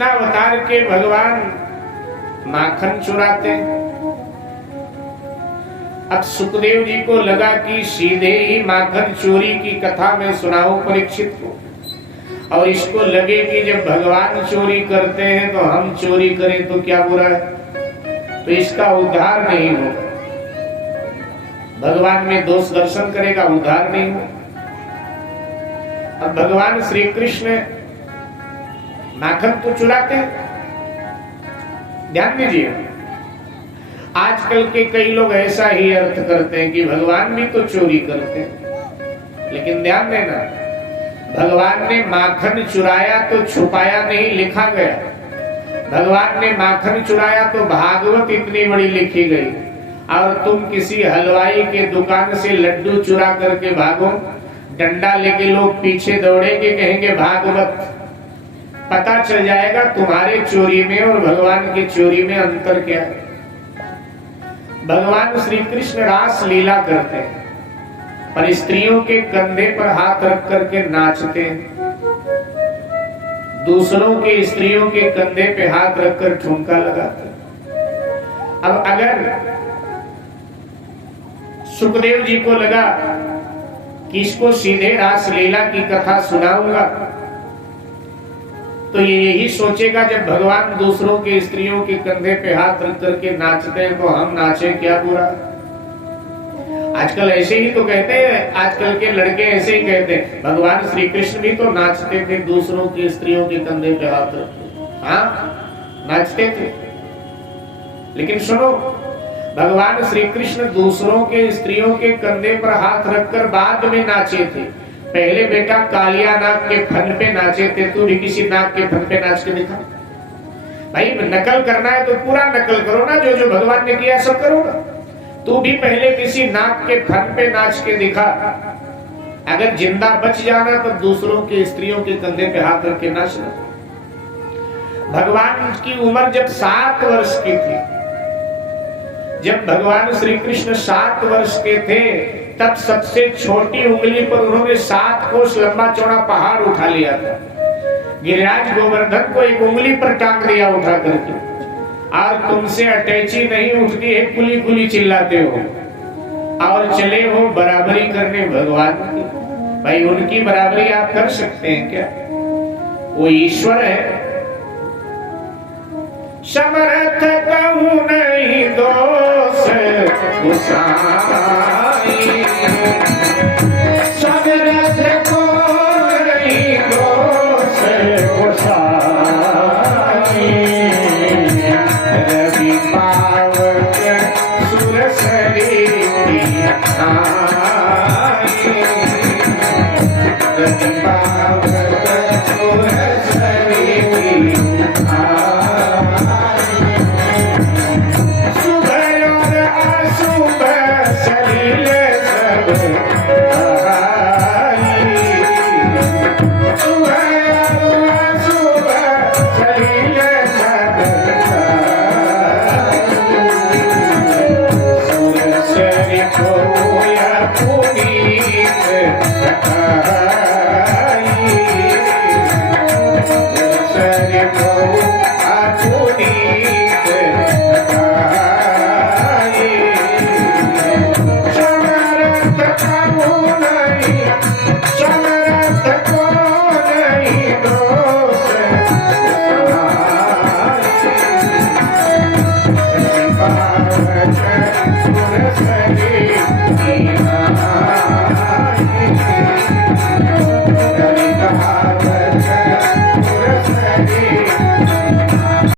अवतार के भगवान माखन चुराते। अब सुखदेव जी को लगा कि सीधे ही माखन चोरी की कथा में सुनाऊं परीक्षित को, और इसको लगे कि जब भगवान चोरी करते हैं तो हम चोरी करें तो क्या बुरा है, तो इसका उद्धार नहीं होगा। भगवान में दोष दर्शन करेगा, उद्धार नहीं होगा। अब भगवान श्री कृष्ण माखन तो चुराते हैं। ध्यान दीजिए, आजकल के कई लोग ऐसा ही अर्थ करते हैं कि भगवान भी तो चोरी करते हैं, लेकिन ध्यान देना, भगवान ने माखन चुराया तो छुपाया नहीं, लिखा गया। भगवान ने माखन चुराया तो भागवत इतनी बड़ी लिखी गई, और तुम किसी हलवाई के दुकान से लड्डू चुरा करके भागो, डंडा लेके लोग पीछे दौड़ेंगे, कहेंगे भागवत। पता चल जाएगा तुम्हारे चोरी में और भगवान की चोरी में अंतर क्या है। भगवान श्री कृष्ण रास लीला करते हैं, पर स्त्रियों के कंधे पर हाथ रख करके नाचते हैं, दूसरों के स्त्रियों के कंधे पे हाथ रखकर ठुमका लगाते हैं। अब अगर सुखदेव जी को लगा कि इसको सीधे रास लीला की कथा सुनाऊंगा, तो ये यही सोचेगा जब भगवान दूसरों के स्त्रियों के कंधे पे हाथ रख करके नाचते हैं तो हम नाचे, क्या बुरा। आजकल ऐसे ही तो कहते हैं, आजकल के लड़के ऐसे ही कहते हैं, भगवान श्री कृष्ण भी तो नाचते थे दूसरों की स्त्रियों के कंधे पे हाथ रख। हाँ, नाचते थे, लेकिन सुनो, भगवान श्री कृष्ण दूसरों के स्त्रियों के कंधे पर हाथ रखकर बाद में नाचे थे। पहले बेटा कालिया नाग के फन पे नाचे थे, तू भी किसी नाग के फन पे नाच के दिखा। भाई नकल करना है तो पूरा नकल करो ना, जो जो भगवान ने किया सब करो ना। तू भी पहले किसी नाग के फन पे नाच के दिखा। अगर जिंदा बच जाना तो दूसरों के स्त्रियों के कंधे पे हाथ रख के नाचना। भगवान की उम्र जब 7 वर्ष की थी, जब भगवान श्री कृष्ण 7 वर्ष के थे, तब सबसे छोटी उंगली पर उन्होंने 7 कोस लंबा चौड़ा पहाड़ उठा लिया था। गिरिराज गोवर्धन को एक उंगली पर टांग दिया उठा करके, और तुमसे अटैची नहीं उठती है, कुली कुली चिल्लाते हो और चले हो बराबरी करने भगवान की। भाई उनकी बराबरी आप कर सकते हैं क्या? वो ईश्वर है। समर्थ कहूं नहीं दोष गुसाई, समर्थ को नहीं दोष गुसाई। रवि पावक सुरसरी आई, रवि पावक सुरसरी आई। Oh